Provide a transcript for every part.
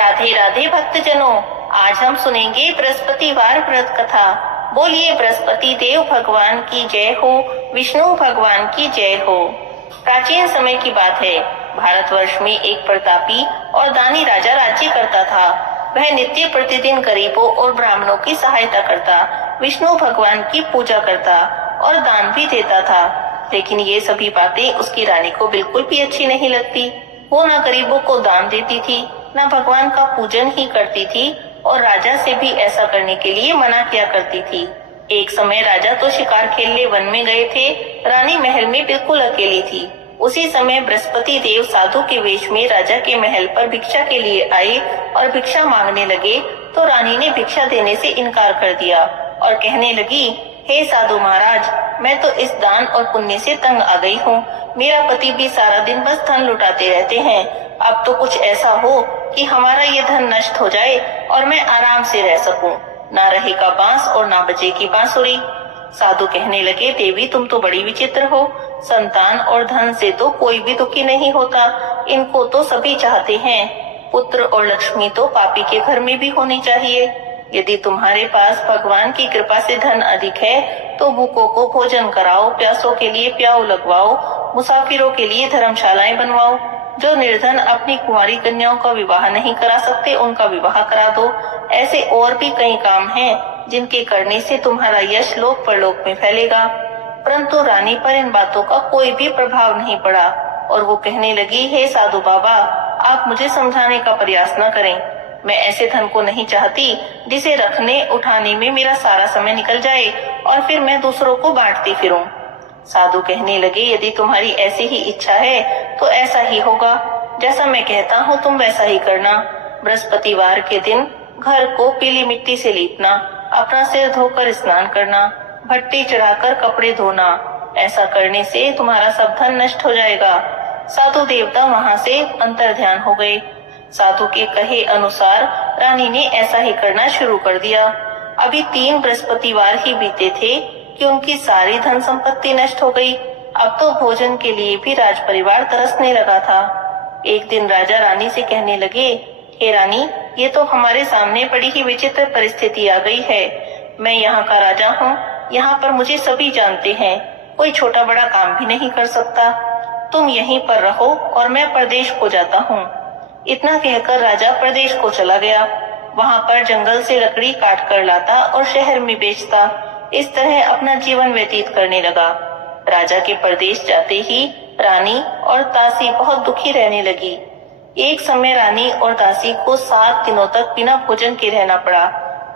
राधे राधे भक्तजनों, आज हम सुनेंगे बृहस्पतिवार व्रत कथा। बोलिए बृहस्पति देव भगवान की जय हो, विष्णु भगवान की जय हो। प्राचीन समय की बात है। भारतवर्ष में एक प्रतापी और दानी राजा राज्य करता था। वह नित्य प्रतिदिन गरीबों और ब्राह्मणों की सहायता करता, विष्णु भगवान की पूजा करता और दान भी देता था। लेकिन ये सभी बातें उसकी रानी को बिल्कुल भी अच्छी नहीं लगती। वो न गरीबों को दान देती थी, न भगवान का पूजन ही करती थी और राजा से भी ऐसा करने के लिए मना किया करती थी। एक समय राजा तो शिकार खेलने वन में गए थे, रानी महल में बिल्कुल अकेली थी। उसी समय बृहस्पति देव साधु के वेश में राजा के महल पर भिक्षा के लिए आए और भिक्षा मांगने लगे तो रानी ने भिक्षा देने से इनकार कर दिया और कहने लगी, हे साधु महाराज, मैं तो इस दान और पुण्य से तंग आ गई हूँ। मेरा पति भी सारा दिन बस धन लुटाते रहते हैं। अब तो कुछ ऐसा हो कि हमारा ये धन नष्ट हो जाए और मैं आराम से रह सकूं। ना रहेगा बांस और ना बजेगी बांसुरी। साधु कहने लगे, देवी तुम तो बड़ी विचित्र हो। संतान और धन से तो कोई भी दुखी नहीं होता, इनको तो सभी चाहते हैं। पुत्र और लक्ष्मी तो पापी के घर में भी होनी चाहिए। यदि तुम्हारे पास भगवान की कृपा से धन अधिक है तो भूखों को भोजन कराओ, प्यासों के लिए प्याऊ लगवाओ, मुसाफिरों के लिए धर्मशालाएं बनवाओ। जो निर्धन अपनी कुंवारी कन्याओं का विवाह नहीं करा सकते उनका विवाह करा दो। ऐसे और भी कई काम हैं जिनके करने से तुम्हारा यश लोक परलोक में फैलेगा। परंतु रानी पर इन बातों का कोई भी प्रभाव नहीं पड़ा और वो कहने लगी, हे साधु बाबा, आप मुझे समझाने का प्रयास न करें। मैं ऐसे धन को नहीं चाहती जिसे रखने उठाने में मेरा सारा समय निकल जाए और फिर मैं दूसरों को बांटती फिरूं। साधु कहने लगे, यदि तुम्हारी ऐसी ही इच्छा है तो ऐसा ही होगा। जैसा मैं कहता हूँ तुम वैसा ही करना। बृहस्पतिवार के दिन घर को पीली मिट्टी से लीपना, अपना सिर धोकर स्नान करना, भट्टी चढ़ाकर कपड़े धोना। ऐसा करने से तुम्हारा सब धन नष्ट हो जाएगा। साधु देवता वहाँ से अंतर्ध्यान हो गए। साधु के कहे अनुसार रानी ने ऐसा ही करना शुरू कर दिया। अभी 3 बृहस्पतिवार ही बीते थे कि उनकी सारी धन संपत्ति नष्ट हो गई। अब तो भोजन के लिए भी राज परिवार तरसने लगा था। एक दिन राजा रानी से कहने लगे, हे रानी, ये तो हमारे सामने बड़ी ही विचित्र परिस्थिति आ गई है। मैं यहाँ का राजा हूँ, यहाँ पर मुझे सभी जानते हैं, कोई छोटा बड़ा काम भी नहीं कर सकता। तुम यहीं पर रहो और मैं प्रदेश को जाता हूँ। इतना कहकर राजा प्रदेश को चला गया। वहाँ पर जंगल से लकड़ी काट कर लाता और शहर में बेचता। इस तरह अपना जीवन व्यतीत करने लगा। राजा के प्रदेश जाते ही रानी और दासी बहुत दुखी रहने लगी। एक समय रानी और दासी को 7 दिनों तक बिना भोजन के रहना पड़ा।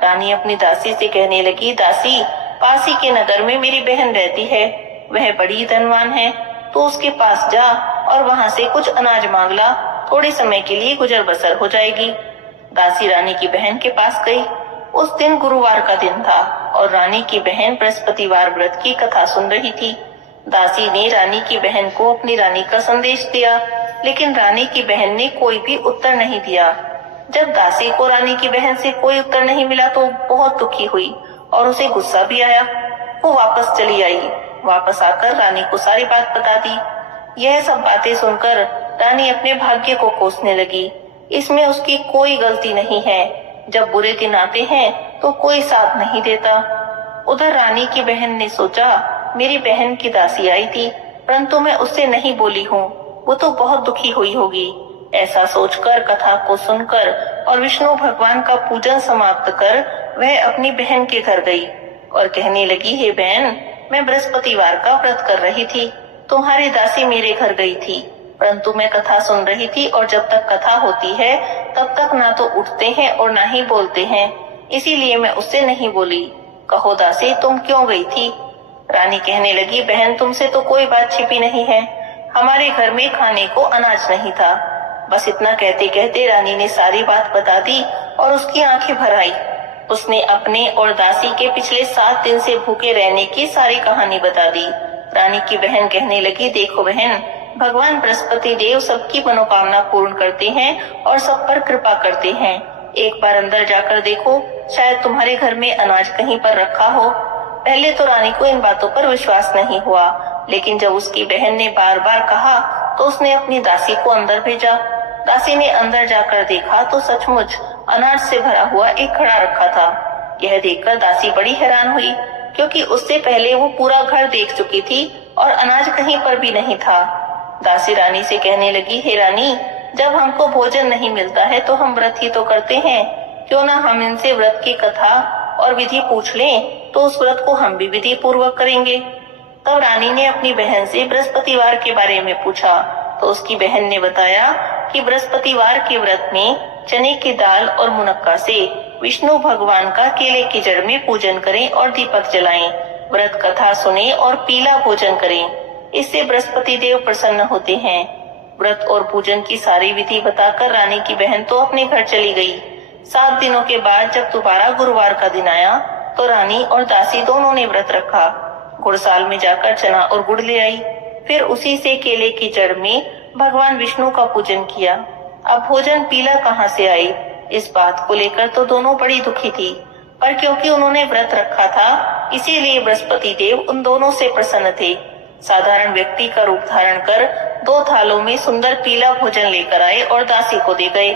रानी अपनी दासी से कहने लगी, दासी, पास ही के नगर में मेरी बहन रहती है, वह बड़ी धनवान है, तो उसके पास जा और वहाँ से कुछ अनाज मांग ला, थोड़े समय के लिए गुजर बसर हो जाएगी। दासी रानी की बहन के पास गई। उस दिन गुरुवार का दिन था और रानी की बहन बृहस्पतिवार व्रत की कथा सुन रही थी। दासी ने रानी की बहन को अपनी रानी का संदेश दिया, लेकिन रानी की बहन ने कोई भी उत्तर नहीं दिया। जब दासी को रानी की बहन से कोई उत्तर नहीं मिला तो बहुत दुखी हुई और उसे गुस्सा भी आया। वो वापस चली आई। वापस आकर रानी को सारी बात बता दी। यह सब बातें सुनकर रानी अपने भाग्य को कोसने लगी। इसमें उसकी कोई गलती नहीं है। जब बुरे दिन आते हैं तो कोई साथ नहीं देता। उधर रानी की बहन ने सोचा, मेरी बहन की दासी आई थी, परंतु मैं उससे नहीं बोली हूँ, वो तो बहुत दुखी हुई होगी। ऐसा सोचकर कथा को सुनकर और विष्णु भगवान का पूजन समाप्त कर वह अपनी बहन के घर गई और कहने लगी, हे बहन, मैं बृहस्पतिवार का व्रत कर रही थी, तुम्हारी दासी मेरे घर गई थी, परंतु मैं कथा सुन रही थी और जब तक कथा होती है तब तक ना तो उठते हैं और ना ही बोलते हैं, इसीलिए मैं उससे नहीं बोली। कहो दासी, तुम क्यों गई थी? रानी कहने लगी, बहन, तुमसे तो कोई बात छिपी नहीं है। हमारे घर में खाने को अनाज नहीं था। बस इतना कहते कहते रानी ने सारी बात बता दी और उसकी आंखें भर आई। उसने अपने और दासी के पिछले 7 दिन से भूखे रहने की सारी कहानी बता दी। रानी की बहन कहने लगी, देखो बहन, भगवान बृहस्पति देव सबकी मनोकामना पूर्ण करते हैं और सब पर कृपा करते हैं। एक बार अंदर जाकर देखो, शायद तुम्हारे घर में अनाज कहीं पर रखा हो। पहले तो रानी को इन बातों पर विश्वास नहीं हुआ, लेकिन जब उसकी बहन ने बार बार कहा तो उसने अपनी दासी को अंदर भेजा। दासी ने अंदर जाकर देखा तो सचमुच अनाज से भरा हुआ एक घड़ा रखा था। यह देखकर दासी बड़ी हैरान हुई, क्योंकि उससे पहले वो पूरा घर देख चुकी थी और अनाज कहीं पर भी नहीं था। दासी रानी से कहने लगी, हे रानी, जब हमको भोजन नहीं मिलता है तो हम व्रत ही तो करते हैं, क्यों ना हम इनसे व्रत की कथा और विधि पूछ लें, तो उस व्रत को हम भी विधि पूर्वक करेंगे। तब रानी ने अपनी बहन से बृहस्पतिवार के बारे में पूछा तो उसकी बहन ने बताया कि बृहस्पतिवार के व्रत में चने की दाल और मुनक्का से विष्णु भगवान का केले की जड़ में पूजन करें और दीपक जलाएं, व्रत कथा सुने और पीला भोजन करें। इससे बृहस्पति देव प्रसन्न होते हैं। व्रत और पूजन की सारी विधि बताकर रानी की बहन तो अपने घर चली गई। 7 दिनों के बाद जब दोबारा गुरुवार का दिन आया तो रानी और दासी दोनों ने व्रत रखा। गुड़साल में जाकर चना और गुड़ ले आई, फिर उसी से केले की जड़ में भगवान विष्णु का पूजन किया। अब भोजन पीला कहाँ से आई, इस बात को लेकर तो दोनों बड़ी दुखी थी, पर क्योंकि उन्होंने व्रत रखा था इसीलिए बृहस्पति देव उन दोनों से प्रसन्न थे। साधारण व्यक्ति का रूप धारण कर 2 थालों में सुंदर पीला भोजन लेकर आए और दासी को दे गए।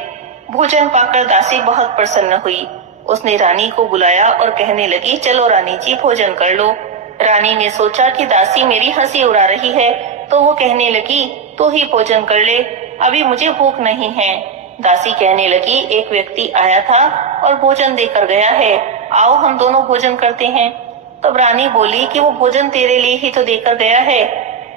भोजन पाकर दासी बहुत प्रसन्न हुई। उसने रानी को बुलाया और कहने लगी, चलो रानी जी, भोजन कर लो। रानी ने सोचा कि दासी मेरी हंसी उड़ा रही है, तो वो कहने लगी, तू ही भोजन कर ले, अभी मुझे भूख नहीं है। दासी कहने लगी, एक व्यक्ति आया था और भोजन देकर गया है, आओ हम दोनों भोजन करते हैं। तब रानी बोली कि वो भोजन तेरे लिए ही तो देकर गया है।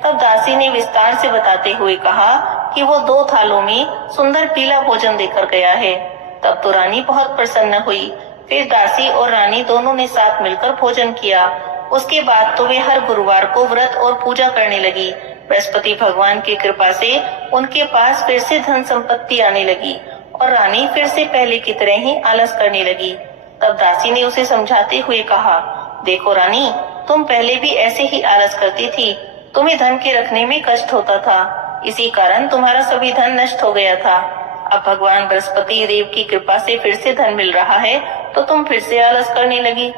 तब दासी ने विस्तार से बताते हुए कहा कि वो 2 थालों में सुंदर पीला भोजन देकर गया है। तब तो रानी बहुत प्रसन्न हुई। फिर दासी और रानी दोनों ने साथ मिलकर भोजन किया। उसके बाद तो वे हर गुरुवार को व्रत और पूजा करने लगी। बृहस्पति भगवान की कृपा से उनके पास फिर से धन संपत्ति आने लगी और रानी फिर से पहले की तरह ही आलस करने लगी। तब दासी ने उसे समझाते हुए कहा, देखो रानी, तुम पहले भी ऐसे ही आलस करती थी, तुम्हें धन के रखने में कष्ट होता था, इसी कारण तुम्हारा सभी धन नष्ट हो गया था। अब भगवान बृहस्पति देव की कृपा से फिर से धन मिल रहा है तो तुम फिर से आलस करने लगी।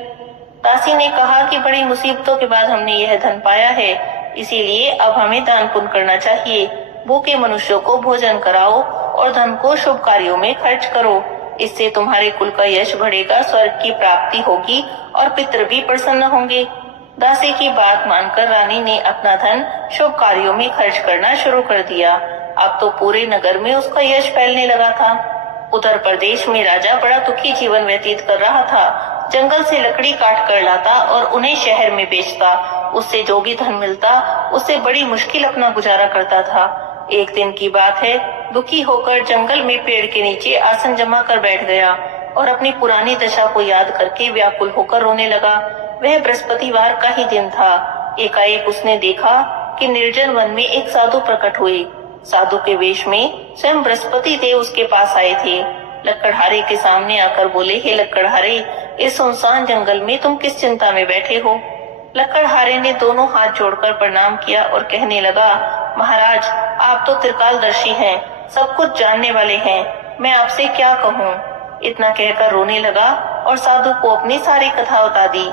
दासी ने कहा कि बड़ी मुसीबतों के बाद हमने यह धन पाया है, इसीलिए अब हमें दान पुण्य करना चाहिए। भूखे मनुष्यों को भोजन कराओ और धन को शुभ कार्यों में खर्च करो, इससे तुम्हारे कुल का यश बढ़ेगा, स्वर्ग की प्राप्ति होगी और पितृ भी प्रसन्न होंगे। दासी की बात मानकर रानी ने अपना धन शुभ कार्यों में खर्च करना शुरू कर दिया। अब तो पूरे नगर में उसका यश फैलने लगा था। उत्तर प्रदेश में राजा बड़ा दुखी जीवन व्यतीत कर रहा था। जंगल से लकड़ी काट कर लाता और उन्हें शहर में बेचता। उससे जो भी धन मिलता उससे बड़ी मुश्किल अपना गुजारा करता था। एक दिन की बात है, दुखी होकर जंगल में पेड़ के नीचे आसन जमा कर बैठ गया और अपनी पुरानी दशा को याद करके व्याकुल होकर रोने लगा। वह बृहस्पतिवार का ही दिन था। एकाएक उसने देखा कि निर्जन वन में एक साधु प्रकट हुए। साधु के वेश में स्वयं बृहस्पति देव उसके पास आए थे। लकड़हारे के सामने आकर बोले, हे लकड़हारे, इस सुनसान जंगल में तुम किस चिंता में बैठे हो? लकड़हारे ने दोनों हाथ जोड़कर प्रणाम किया और कहने लगा, महाराज, आप तो त्रिकालदर्शी हैं, सब कुछ जानने वाले हैं, मैं आपसे क्या कहूँ। इतना कहकर रोने लगा और साधु को अपनी सारी कथा बता दी।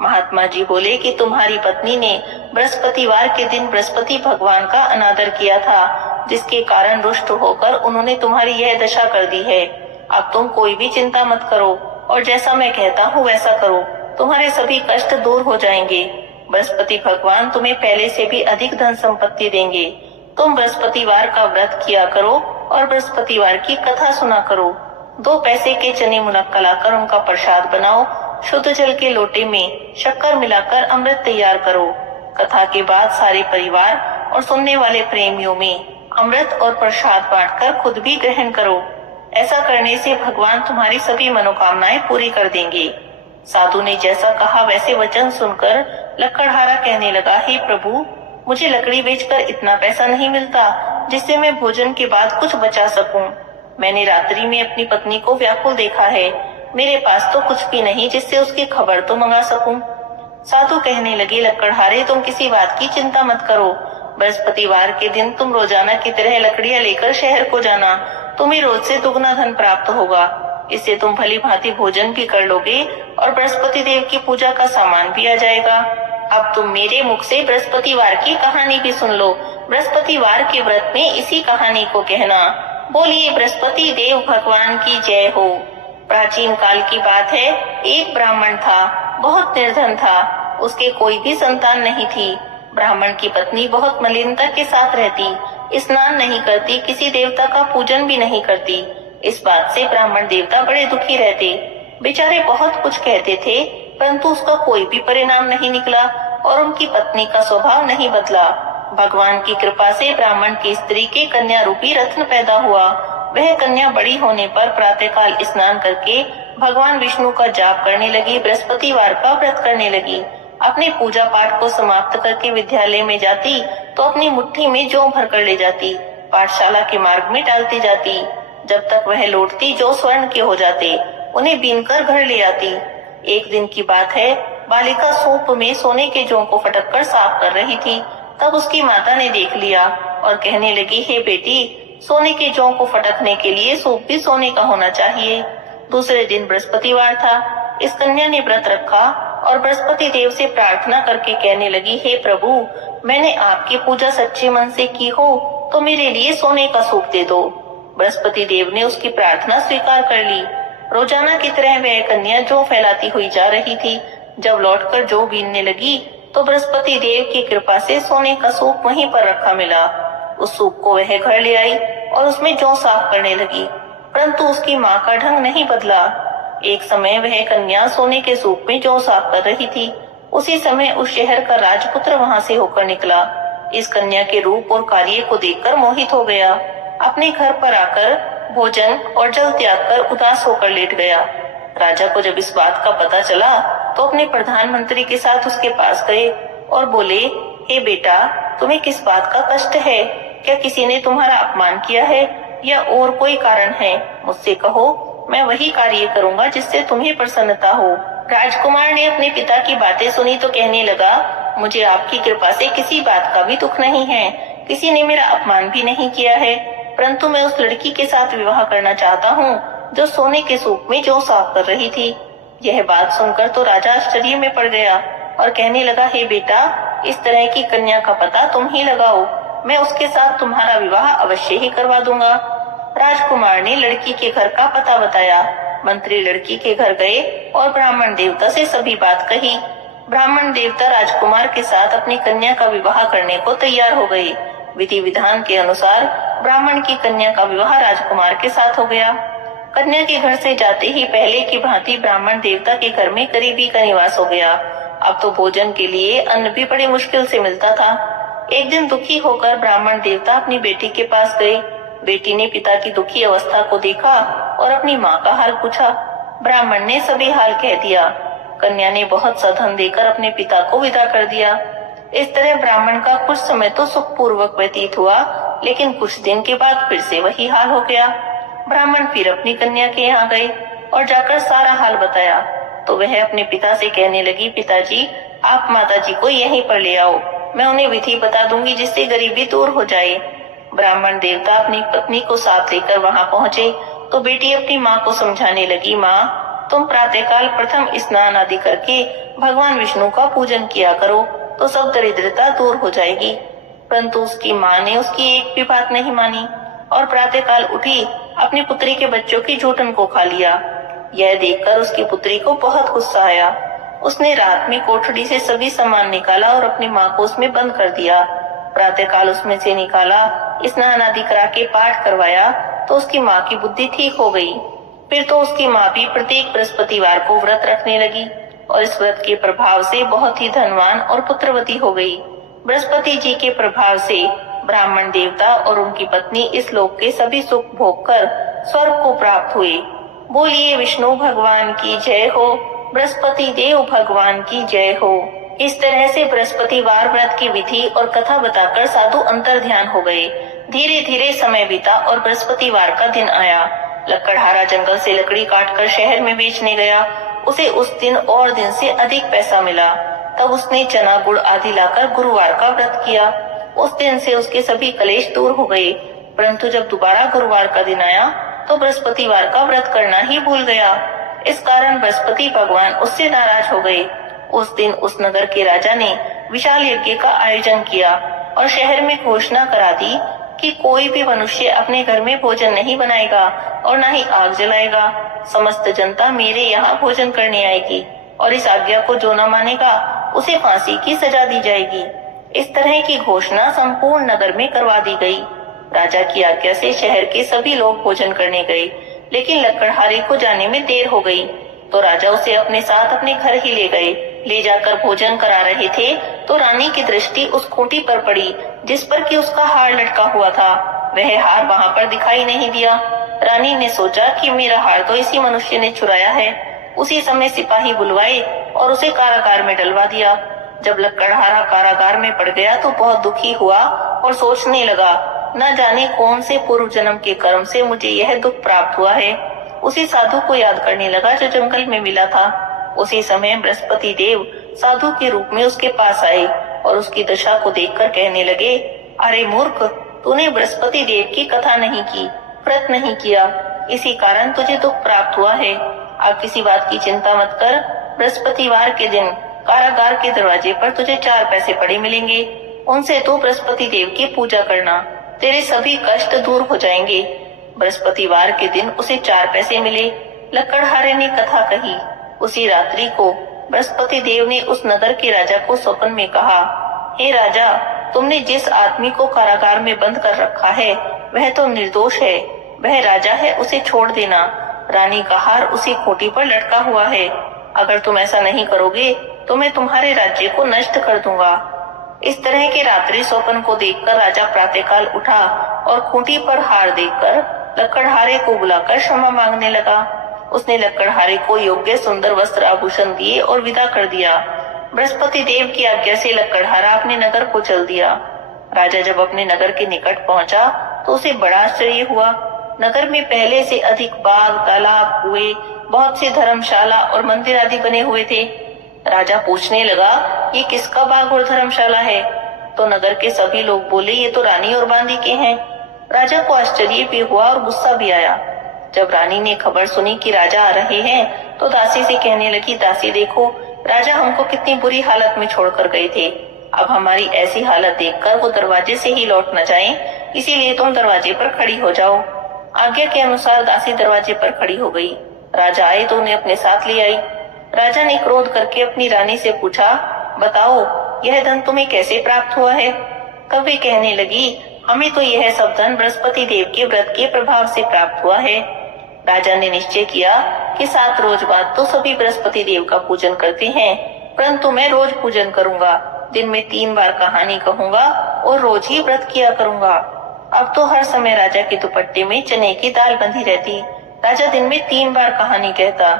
महात्मा जी बोले कि तुम्हारी पत्नी ने बृहस्पतिवार के दिन बृहस्पति भगवान का अनादर किया था, जिसके कारण रुष्ट होकर उन्होंने तुम्हारी यह दशा कर दी है। अब तुम कोई भी चिंता मत करो और जैसा मैं कहता हूँ वैसा करो, तुम्हारे सभी कष्ट दूर हो जाएंगे। बृहस्पति भगवान तुम्हें पहले से भी अधिक धन संपत्ति देंगे। तुम बृहस्पतिवार का व्रत किया करो और बृहस्पतिवार की कथा सुना करो। 2 पैसे के चने मुनक्का लाकर उनका प्रसाद बनाओ। शुद्ध जल के लोटे में शक्कर मिलाकर अमृत तैयार करो। कथा के बाद सारे परिवार और सुनने वाले प्रेमियों में अमृत और प्रसाद बांटकर खुद भी ग्रहण करो। ऐसा करने से भगवान तुम्हारी सभी मनोकामनाएं पूरी कर देंगे। साधु ने जैसा कहा वैसे वचन सुनकर लकड़हारा कहने लगा, हे प्रभु, मुझे लकड़ी बेचकर इतना पैसा नहीं मिलता जिससे मैं भोजन के बाद कुछ बचा सकूं। मैंने रात्रि में अपनी पत्नी को व्याकुल देखा है, मेरे पास तो कुछ भी नहीं जिससे उसकी खबर तो मंगा सकूं। साधु कहने लगे, लकड़हारे, तुम किसी बात की चिंता मत करो। बृहस्पतिवार के दिन तुम रोजाना की तरह लकड़ियां लेकर शहर को जाना, तुम्हें रोज से दुगना धन प्राप्त होगा। इससे तुम भली भांति भोजन भी कर लोगे और बृहस्पति देव की पूजा का सामान भी आ जाएगा। अब तुम मेरे मुख से बृहस्पतिवार की कहानी भी सुन लो। बृहस्पतिवार के व्रत में इसी कहानी को कहना। बोलिए बृहस्पति देव भगवान की जय हो। प्राचीन काल की बात है, एक ब्राह्मण था, बहुत निर्धन था, उसके कोई भी संतान नहीं थी। ब्राह्मण की पत्नी बहुत मलिनता के साथ रहती, स्नान नहीं करती, किसी देवता का पूजन भी नहीं करती। इस बात से ब्राह्मण देवता बड़े दुखी रहते। बेचारे बहुत कुछ कहते थे, परंतु उसका कोई भी परिणाम नहीं निकला और उनकी पत्नी का स्वभाव नहीं बदला। भगवान की कृपा से ब्राह्मण की स्त्री के कन्या रूपी रत्न पैदा हुआ। वह कन्या बड़ी होने पर प्रातःकाल स्नान करके भगवान विष्णु का जाप करने लगी, बृहस्पतिवार का व्रत करने लगी। अपने पूजा पाठ को समाप्त करके विद्यालय में जाती तो अपनी मुट्ठी में जौ भर कर ले जाती, पाठशाला के मार्ग में डालती जाती। जब तक वह लौटती जौ स्वर्ण के हो जाते, उन्हें बीनकर घर ले आती। एक दिन की बात है, बालिका सूप में सोने के जौ को फटक कर साफ कर रही थी। तब उसकी माता ने देख लिया और कहने लगी, हे बेटी, सोने के जौ को फटकने के लिए सूप भी सोने का होना चाहिए। दूसरे दिन बृहस्पतिवार था। इस कन्या ने व्रत रखा और बृहस्पति देव से प्रार्थना करके कहने लगी, हे प्रभु, मैंने आपकी पूजा सच्चे मन से की हो तो मेरे लिए सोने का सूप दे दो। बृहस्पति देव ने उसकी प्रार्थना स्वीकार कर ली। रोजाना की तरह वह कन्या जौ फैलाती हुई जा रही थी। जब लौटकर जौ बीनने लगी तो बृहस्पति देव की कृपा से सोने का सूप वहीं पर रखा मिला। उस सूप को वह घर ले आई और उसमें जौ साफ करने लगी, परंतु उसकी माँ का ढंग नहीं बदला। एक समय वह कन्या सोने के सूप में जौ साफ कर रही थी। उसी समय उस शहर का राजपुत्र वहां से होकर निकला। इस कन्या के रूप और कार्य को देखकर मोहित हो गया। अपने घर पर आकर भोजन और जल त्याग कर उदास होकर लेट गया। राजा को जब इस बात का पता चला तो अपने प्रधानमंत्री के साथ उसके पास गए और बोले, हे बेटा, तुम्हें किस बात का कष्ट है? क्या किसी ने तुम्हारा अपमान किया है या और कोई कारण है? मुझसे कहो, मैं वही कार्य करूंगा जिससे तुम्हें प्रसन्नता हो। राजकुमार ने अपने पिता की बातें सुनी तो कहने लगा, मुझे आपकी कृपा से किसी बात का भी दुख नहीं है, किसी ने मेरा अपमान भी नहीं किया है, परंतु मैं उस लड़की के साथ विवाह करना चाहता हूँ जो सोने के सूप में जौ साफ कर रही थी। यह बात सुनकर तो राजा आश्चर्य में पड़ गया और कहने लगा, हे बेटा, इस तरह की कन्या का पता तुम ही लगाओ, मैं उसके साथ तुम्हारा विवाह अवश्य ही करवा दूंगा। राजकुमार ने लड़की के घर का पता बताया। मंत्री लड़की के घर गए और ब्राह्मण देवता से सभी बात कही। ब्राह्मण देवता राजकुमार के साथ अपनी कन्या का विवाह करने को तैयार हो गए। विधि विधान के अनुसार ब्राह्मण की कन्या का विवाह राजकुमार के साथ हो गया। कन्या के घर से जाते ही पहले की भांति ब्राह्मण देवता के घर में गरीबी का निवास हो गया। अब तो भोजन के लिए अन्न भी बड़ी मुश्किल से मिलता था। एक दिन दुखी होकर ब्राह्मण देवता अपनी बेटी के पास गए। बेटी ने पिता की दुखी अवस्था को देखा और अपनी माँ का हाल पूछा। ब्राह्मण ने सभी हाल कह दिया। कन्या ने बहुत सा धन देकर अपने पिता को विदा कर दिया। इस तरह ब्राह्मण का कुछ समय तो सुखपूर्वक व्यतीत हुआ, लेकिन कुछ दिन के बाद फिर से वही हाल हो गया। ब्राह्मण फिर अपनी कन्या के यहाँ गए और जाकर सारा हाल बताया तो वह अपने पिता से कहने लगी, पिताजी, आप माताजी को यहीं पर ले आओ, मैं उन्हें विधि बता दूंगी जिससे गरीबी दूर हो जाए। ब्राह्मण देवता अपनी पत्नी को साथ लेकर वहां पहुंचे तो बेटी अपनी माँ को समझाने लगी, माँ, तुम प्रातःकाल प्रथम स्नान आदि करके भगवान विष्णु का पूजन किया करो तो सब दरिद्रता दूर हो जाएगी। परंतु उसकी माँ ने उसकी एक भी बात नहीं मानी और प्रातःकाल उठी अपनी पुत्री के बच्चों की जूठन को खा लिया। यह देखकर उसकी पुत्री को बहुत गुस्सा आया। उसने रात में कोठड़ी से सभी सामान निकाला और अपनी माँ को उसमें बंद कर दिया। प्रातःकाल उसमें से निकाला, स्नान आदि करा के पाठ करवाया तो उसकी माँ की बुद्धि ठीक हो गई। फिर तो उसकी माँ भी प्रत्येक बृहस्पतिवार को व्रत रखने लगी और इस व्रत के प्रभाव से बहुत ही धनवान और पुत्रवती हो गई। बृहस्पति जी के प्रभाव से ब्राह्मण देवता और उनकी पत्नी इस लोक के सभी सुख भोग कर स्वर्ग को प्राप्त हुए। बोलिए विष्णु भगवान की जय हो, बृहस्पति देव भगवान की जय हो। इस तरह से बृहस्पतिवार व्रत की विधि और कथा बताकर साधु अंतर ध्यान हो गए। धीरे धीरे समय बीता और बृहस्पतिवार का दिन आया। लकड़हारा जंगल से लकड़ी काटकर शहर में बेचने गया। उसे उस दिन और दिन से अधिक पैसा मिला। तब उसने चना गुड़ आदि लाकर गुरुवार का व्रत किया। उस दिन से उसके सभी कलेश दूर हो गए। परंतु जब दोबारा गुरुवार का दिन आया तो बृहस्पतिवार का व्रत करना ही भूल गया। इस कारण बृहस्पति भगवान उससे नाराज हो गए। उस दिन उस नगर के राजा ने विशाल यज्ञ का आयोजन किया और शहर में घोषणा करा दी कि कोई भी मनुष्य अपने घर में भोजन नहीं बनाएगा और न ही आग जलाएगा। समस्त जनता मेरे यहाँ भोजन करने आएगी और इस आज्ञा को जो न मानेगा उसे फांसी की सजा दी जाएगी। इस तरह की घोषणा संपूर्ण नगर में करवा दी गई। राजा की आज्ञा से शहर के सभी लोग भोजन करने गए, लेकिन लकड़हारे को जाने में देर हो गई, तो राजा उसे अपने साथ अपने घर ही ले गए। ले जाकर भोजन करा रहे थे तो रानी की दृष्टि उस खूंटी पर पड़ी जिस पर कि उसका हार लटका हुआ था। वह हार वहां पर दिखाई नहीं दिया। रानी ने सोचा कि मेरा हार तो इसी मनुष्य ने चुराया है। उसी समय सिपाही बुलवाए और उसे कारागार में डलवा दिया। जब लकड़हारा कारागार में पड़ गया तो बहुत दुखी हुआ और सोचने लगा, न जाने कौन से पूर्व जन्म के कर्म से मुझे यह दुख प्राप्त हुआ है। उसी साधु को याद करने लगा जो जंगल में मिला था। उसी समय बृहस्पति देव साधु के रूप में उसके पास आए और उसकी दशा को देखकर कहने लगे, अरे मूर्ख, तूने बृहस्पति देव की कथा नहीं की, व्रत नहीं किया, इसी कारण तुझे दुख प्राप्त हुआ है। अब किसी बात की चिंता मत कर। बृहस्पतिवार के दिन कारागार के दरवाजे पर तुझे 4 पैसे पड़े मिलेंगे। उनसे तू बृहस्पति देव की पूजा करना, तेरे सभी कष्ट दूर हो जाएंगे। बृहस्पतिवार के दिन उसे 4 पैसे मिले। लकड़हारे ने कथा कही। उसी रात्रि को बृहस्पति देव ने उस नगर के राजा को स्वप्न में कहा, हे राजा, तुमने जिस आदमी को कारागार में बंद कर रखा है वह तो निर्दोष है, वह राजा है, उसे छोड़ देना। रानी का हार उसी खूंटी पर लटका हुआ है। अगर तुम ऐसा नहीं करोगे तो मैं तुम्हारे राज्य को नष्ट कर दूंगा। इस तरह के रात्रि स्वप्न को देखकर राजा प्रातःकाल उठा और खूंटी पर हार देखकर लकड़हारे को बुलाकर क्षमा मांगने लगा। उसने लकड़हारे को योग्य सुंदर वस्त्र आभूषण दिए और विदा कर दिया। बृहस्पति देव की आज्ञा से लकड़हारा अपने नगर को चल दिया। राजा जब अपने नगर के निकट पहुंचा तो उसे बड़ा आश्चर्य हुआ। नगर में पहले से अधिक बाग, तालाब, कुएं, बहुत सी धर्मशाला और मंदिर आदि बने हुए थे। राजा पूछने लगा, ये किसका बाग और धर्मशाला है? तो नगर के सभी लोग बोले, ये तो रानी और बांदी के हैं। राजा को आश्चर्य भी हुआ और गुस्सा भी आया। जब रानी ने खबर सुनी कि राजा आ रहे हैं तो दासी से कहने लगी, दासी देखो, राजा हमको कितनी बुरी हालत में छोड़कर गए थे। अब हमारी ऐसी हालत देखकर वो दरवाजे से ही लौट न जाएं, इसीलिए तुम दरवाजे पर खड़ी हो जाओ। आज्ञा के अनुसार दासी दरवाजे पर खड़ी हो गई। राजा आए तो उन्हें अपने साथ ले आई। राजा ने क्रोध करके अपनी रानी से पूछा, बताओ यह धन तुम्हें कैसे प्राप्त हुआ है? तब वे कहने लगी, हमें तो यह सब धन बृहस्पति देव के व्रत के प्रभाव से प्राप्त हुआ है। राजा ने निश्चय किया कि 7 रोज बाद तो सभी बृहस्पति देव का पूजन करते हैं, परंतु मैं रोज पूजन करूंगा। दिन में 3 बार कहानी कहूंगा और रोज ही व्रत किया करूंगा। अब तो हर समय राजा के दुपट्टे में चने की दाल बंधी रहती। राजा दिन में 3 बार कहानी कहता।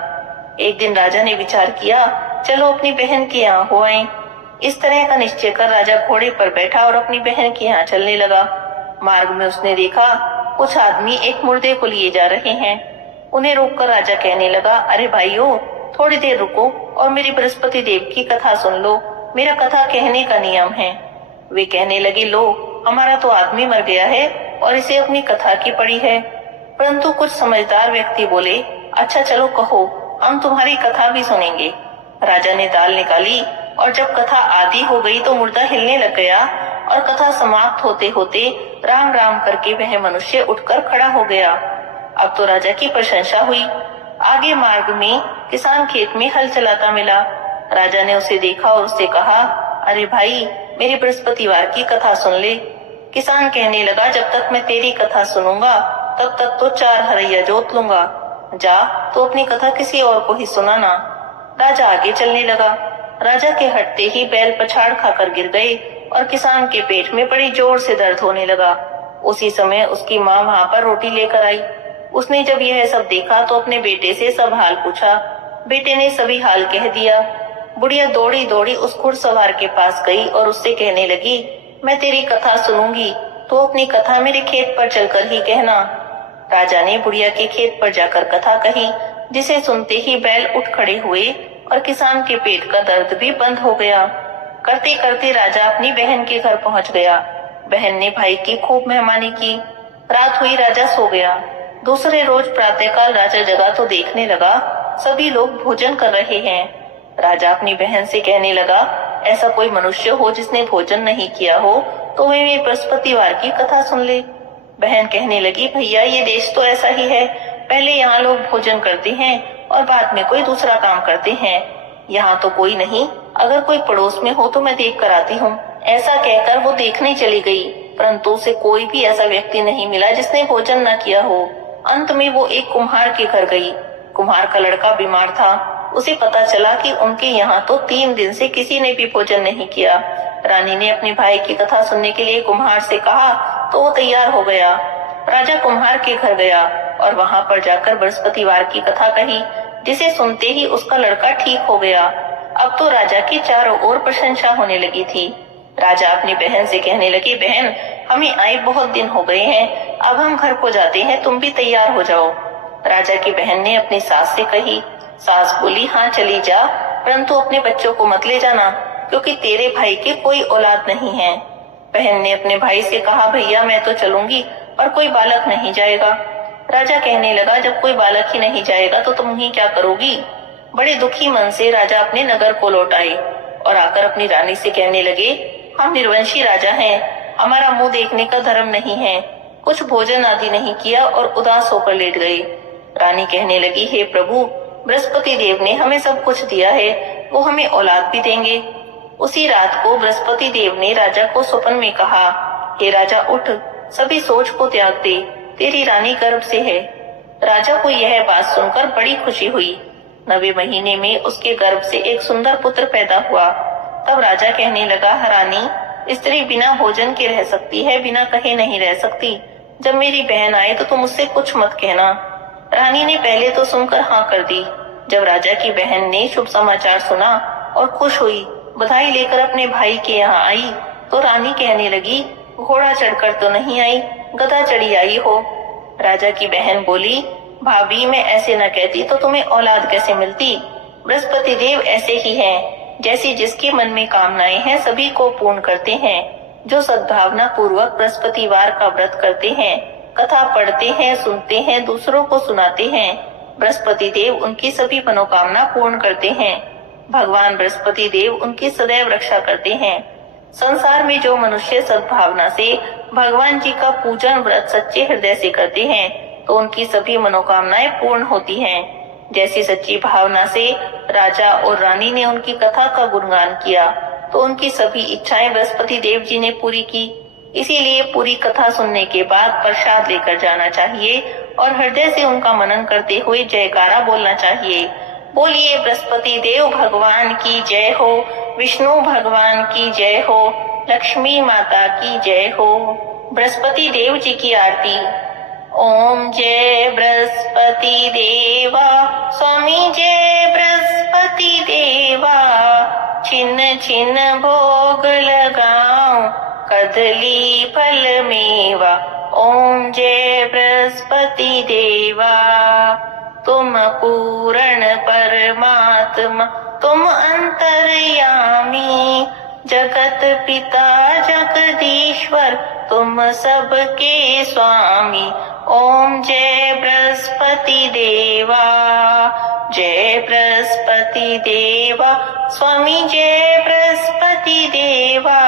एक दिन राजा ने विचार किया, चलो अपनी बहन के यहाँ हो आए। इस तरह का निश्चय कर राजा घोड़े पर बैठा और अपनी बहन के यहाँ चलने लगा। मार्ग में उसने देखा कुछ आदमी एक मुर्दे को लिए जा रहे हैं। उन्हें रोककर राजा कहने लगा, अरे भाइयों, थोड़ी देर रुको और मेरी बृहस्पति देव की कथा सुन लो। मेरा कथा कहने का नियम है। वे कहने लगे, लो, हमारा तो आदमी मर गया है और इसे अपनी कथा की पड़ी है। परंतु कुछ समझदार व्यक्ति बोले, अच्छा चलो कहो, हम तुम्हारी कथा भी सुनेंगे। राजा ने दाल निकाली और जब कथा आधी हो गई तो मुर्दा हिलने लग गया और कथा समाप्त होते होते राम राम करके वह मनुष्य उठकर खड़ा हो गया। अब तो राजा की प्रशंसा हुई। आगे मार्ग में किसान खेत में हल चलाता मिला। राजा ने उसे देखा और उससे कहा, अरे भाई, मेरी बृहस्पतिवार की कथा सुन ले। किसान कहने लगा, जब तक मैं तेरी कथा सुनूंगा तब तक तो 4 हरैया जोत लूंगा। जा, तो अपनी कथा किसी और को ही सुनाना। राजा आगे चलने लगा। राजा के हटते ही बैल पछाड़ खाकर गिर गए और किसान के पेट में बड़ी जोर से दर्द होने लगा। उसी समय उसकी माँ वहां पर रोटी लेकर आई। उसने जब यह सब देखा तो अपने बेटे से सब हाल पूछा। बेटे ने सभी हाल कह दिया। बुढ़िया दौड़ी दौड़ी उस घुड़सवार के पास गई और उससे कहने लगी, मैं तेरी कथा सुनूंगी, तो अपनी कथा मेरे खेत पर चलकर ही कहना। राजा ने बुढ़िया के खेत पर जाकर कथा कही, जिसे सुनते ही बैल उठ खड़े हुए और किसान के पेट का दर्द भी बंद हो गया। करते करते राजा अपनी बहन के घर पहुंच गया। बहन ने भाई की खूब मेहमानी की। रात हुई, राजा सो गया। दूसरे रोज प्रातःकाल राजा जगा तो देखने लगा सभी लोग भोजन कर रहे हैं। राजा अपनी बहन से कहने लगा, ऐसा कोई मनुष्य हो जिसने भोजन नहीं किया हो तो वे भी बृहस्पतिवार की कथा सुन ले। बहन कहने लगी, भैया ये देश तो ऐसा ही है, पहले यहाँ लोग भोजन करते हैं और बाद में कोई दूसरा काम करते हैं। यहाँ तो कोई नहीं, अगर कोई पड़ोस में हो तो मैं देख कर आती हूँ। ऐसा कहकर वो देखने चली गई, परंतु उसे कोई भी ऐसा व्यक्ति नहीं मिला जिसने भोजन न किया हो। अंत में वो एक कुम्हार के घर गई। कुम्हार का लड़का बीमार था। उसे पता चला कि उनके यहाँ तो 3 दिन से किसी ने भी भोजन नहीं किया। रानी ने अपने भाई की कथा सुनने के लिए कुम्हार से कहा तो वो तैयार हो गया। राजा कुम्हार के घर गया और वहाँ पर जाकर बृहस्पतिवार की कथा कही, जिसे सुनते ही उसका लड़का ठीक हो गया। अब तो राजा की चारों ओर प्रशंसा होने लगी थी। राजा अपनी बहन से कहने लगे, बहन हमें आए बहुत दिन हो गए हैं, अब हम घर को जाते हैं, तुम भी तैयार हो जाओ। राजा की बहन ने अपनी सास से कही। सास बोली, हाँ चली जा, परंतु अपने बच्चों को मत ले जाना, क्योंकि तेरे भाई के कोई औलाद नहीं है। बहन ने अपने भाई से कहा, भैया मैं तो चलूंगी और कोई बालक नहीं जाएगा। राजा कहने लगा, जब कोई बालक ही नहीं जाएगा तो तुम ही क्या करोगी। बड़े दुखी मन से राजा अपने नगर को लौट आए और आकर अपनी रानी से कहने लगे, हम निर्वंशी राजा हैं, हमारा मुंह देखने का धर्म नहीं है। कुछ भोजन आदि नहीं किया और उदास होकर लेट गए। रानी कहने लगी, हे प्रभु, बृहस्पति देव ने हमें सब कुछ दिया है, वो हमें औलाद भी देंगे। उसी रात को बृहस्पति देव ने राजा को स्वप्न में कहा, हे राजा उठ, सभी सोच को त्याग दे, तेरी रानी गर्भ से है। राजा को यह बात सुनकर बड़ी खुशी हुई। 9वें महीने में उसके गर्भ से एक सुंदर पुत्र पैदा हुआ। तब राजा कहने लगा, रानी स्त्री बिना भोजन के रह सकती है, बिना कहे नहीं रह सकती। जब मेरी बहन आए तो तुम उससे कुछ मत कहना। रानी ने पहले तो सुनकर हाँ कर दी। जब राजा की बहन ने शुभ समाचार सुना और खुश हुई, बधाई लेकर अपने भाई के यहाँ आई, तो रानी कहने लगी, घोड़ा चढ़कर तो नहीं आई, गधा चढ़ी आई हो। राजा की बहन बोली, भाभी मैं ऐसे न कहती तो तुम्हें औलाद कैसे मिलती। बृहस्पति देव ऐसे ही हैं, जैसी जिसके मन में कामनाएं हैं सभी को पूर्ण करते हैं। जो सद्भावना पूर्वक बृहस्पतिवार का व्रत करते हैं, कथा पढ़ते हैं, सुनते हैं, दूसरों को सुनाते हैं, बृहस्पति देव उनकी सभी मनोकामना पूर्ण करते हैं। भगवान बृहस्पति देव उनकी सदैव रक्षा करते हैं। संसार में जो मनुष्य सद्भावना से भगवान जी का पूजन व्रत सच्चे हृदय से करते हैं, तो उनकी सभी मनोकामनाएं पूर्ण होती हैं। जैसी सच्ची भावना से राजा और रानी ने उनकी कथा का गुणगान किया, तो उनकी सभी इच्छाएं बृहस्पति देव जी ने पूरी की। इसीलिए पूरी कथा सुनने के बाद प्रसाद लेकर जाना चाहिए और हृदय से उनका मनन करते हुए जयकारा बोलना चाहिए। बोलिए बृहस्पति देव भगवान की जय हो, विष्णु भगवान की जय हो, लक्ष्मी माता की जय हो। बृहस्पति देव जी की आरती। ओम जय बृहस्पति देवा, स्वामी जय बृहस्पति देवा, छिन्न छिन्न भोग लगाऊं, कदली फल मेवा। ओम जय बृहस्पति देवा, तुम पूर्ण परमात्मा, तुम अंतर्यामी, जगत पिता जगदीश्वर, तुम सबके स्वामी। ओम जय बृहस्पति देवा, जय बृहस्पति देवा, स्वामी जय बृहस्पति देवा,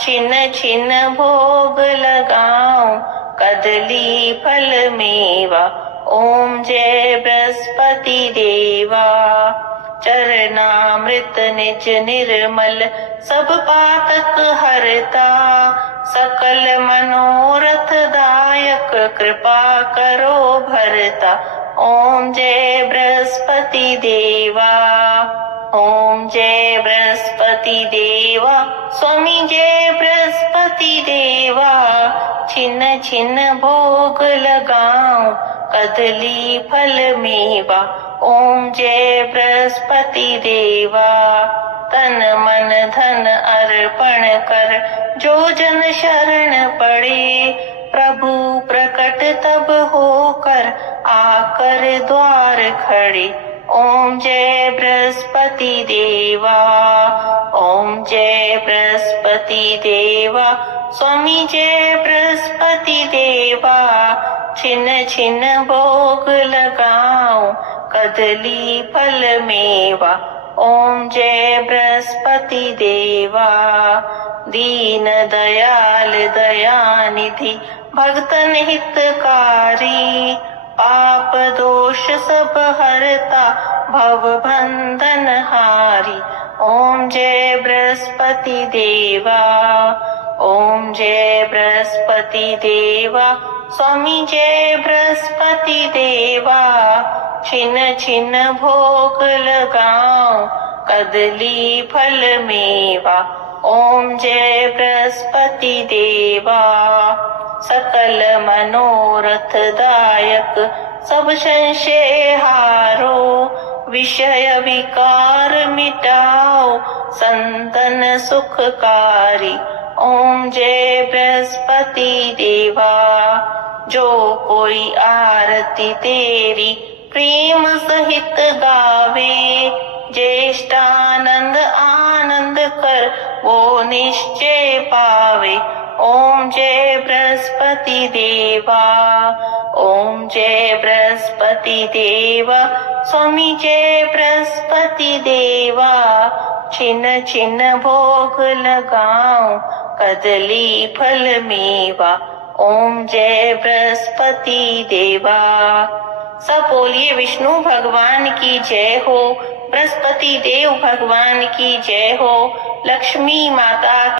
छिन्न छिन्न भोग लगाऊं, कदली फल मेवा। ओम जय बृहस्पति देवा, चरणामृत निज निर्मल, सब पातक हरता, सकल मनोरथ दायक, कृपा करो भरता। ओम जय बृहस्पति देवा, ओम जय बृहस्पति देवा, स्वामी जय बृहस्पति देवा, छिन्न छिन्न भोग लगाऊं, कदली फल मेवा। ओम जय बृहस्पति देवा, तन मन धन अर्पण कर, जो जन शरण पड़े, प्रभु प्रकट तब होकर, आकर द्वार खड़े। ओम जय बृहस्पति देवा, ओम जय बृहस्पति देवा, स्वामी जय बृहस्पति देवा, छिन्न छिन्न भोग लगाऊं, कदली फल मेवा। ओम जय बृहस्पति देवा, दीन दयाल दयानिधि भक्तन हितकारी, पाप दोष सब हरता भव बंधन हारी। ओम जय बृहस्पति देवा, ओम जय बृहस्पति देवा, स्वामी जय बृहस्पति देवा। छिन छिन भोग लगाओ कदली फल मेवा। ओम जय बृहस्पति देवा, सकल मनोरथ दायक सब संशय हारो, विषय विकार मिटाओ संतन सुखकारी। ओम जय बृहस्पति देवा, जो कोई आरती तेरी प्रेम सहित गावे, ज्येष्ठानंद आनंद कर वो निश्चय पावे। ओम जय बृहस्पति देवा, ओम जय बृहस्पति देवा, स्वामी जय बृहस्पति देवा। छिन छिन भोग लगाओ कदली फल मेवा। ओम जय बृहस्पति देवा। सब बोलिए विष्णु भगवान की जय हो, बृहस्पति देव भगवान की जय हो, लक्ष्मी माता